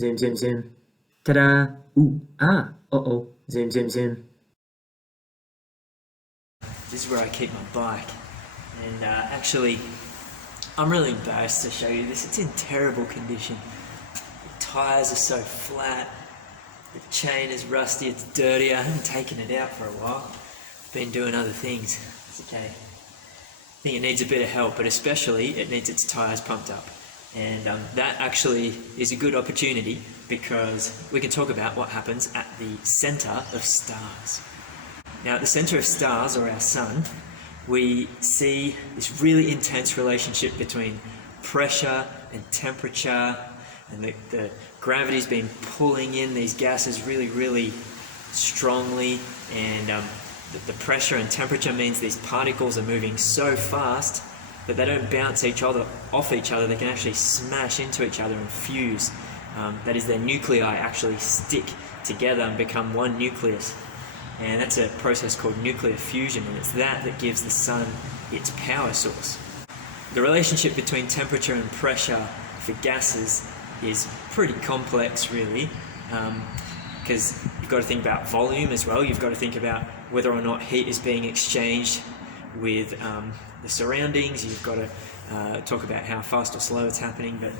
Zoom, zoom, zoom. Ta-da! Ooh, ah, uh-oh. Zoom, zoom, zoom. This is where I keep my bike. And actually, I'm really embarrassed to show you this. It's in terrible condition. The tyres are so flat. The chain is rusty, it's dirty. I haven't taken it out for a while. Been doing other things. It's okay. I think it needs a bit of help, but especially it needs its tyres pumped up. And that actually is a good opportunity because we can talk about what happens at the centre of stars. Now, at the centre of stars, or our sun, we see this really intense relationship between pressure and temperature, and the gravity's been pulling in these gases really, really strongly, and the pressure and temperature means these particles are moving so fast that they don't bounce off each other, they can actually smash into each other and fuse. That is, their nuclei actually stick together and become one nucleus. And that's a process called nuclear fusion, and it's that gives the sun its power source. The relationship between temperature and pressure for gases is pretty complex, really, because you've got to think about volume as well. You've got to think about whether or not heat is being exchanged with the surroundings. You've got to talk about how fast or slow it's happening, but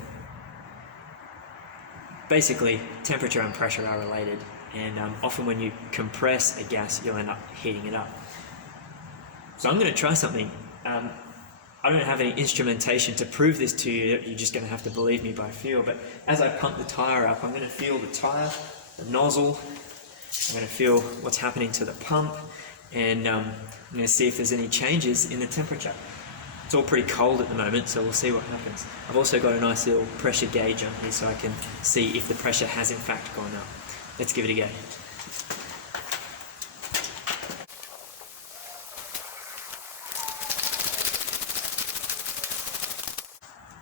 basically temperature and pressure are related, and often when you compress a gas you'll end up heating it up. So I'm going to try something. I don't have any instrumentation to prove this to you, you're just going to have to believe me by feel, but as I pump the tyre up, I'm going to feel the tyre, the nozzle, I'm going to feel what's happening to the pump, and I'm going to see if there's any changes in the temperature. It's all pretty cold at the moment, so we'll see what happens. I've also got a nice little pressure gauge on here so I can see if the pressure has in fact gone up. Let's give it a go.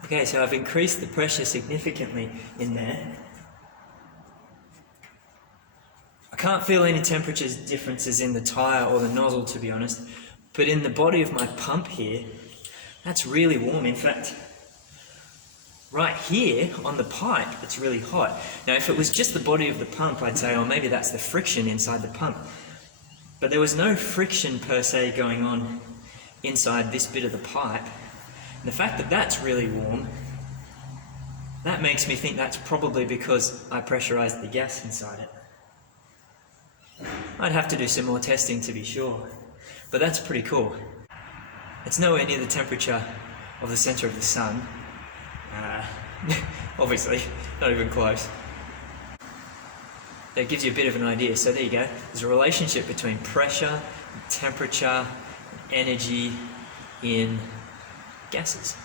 Okay, so I've increased the pressure significantly in there. I can't feel any temperature differences in the tyre or the nozzle, to be honest, but in the body of my pump here, that's really warm. In fact, right here on the pipe, it's really hot. Now, if it was just the body of the pump, I'd say, oh, maybe that's the friction inside the pump. But there was no friction per se going on inside this bit of the pipe. And the fact that that's really warm, that makes me think that's probably because I pressurized the gas inside it. I'd have to do some more testing to be sure, but that's pretty cool. It's nowhere near the temperature of the center of the sun. Obviously, not even close. That gives you a bit of an idea. So there you go. There's a relationship between pressure, temperature, and energy in gases.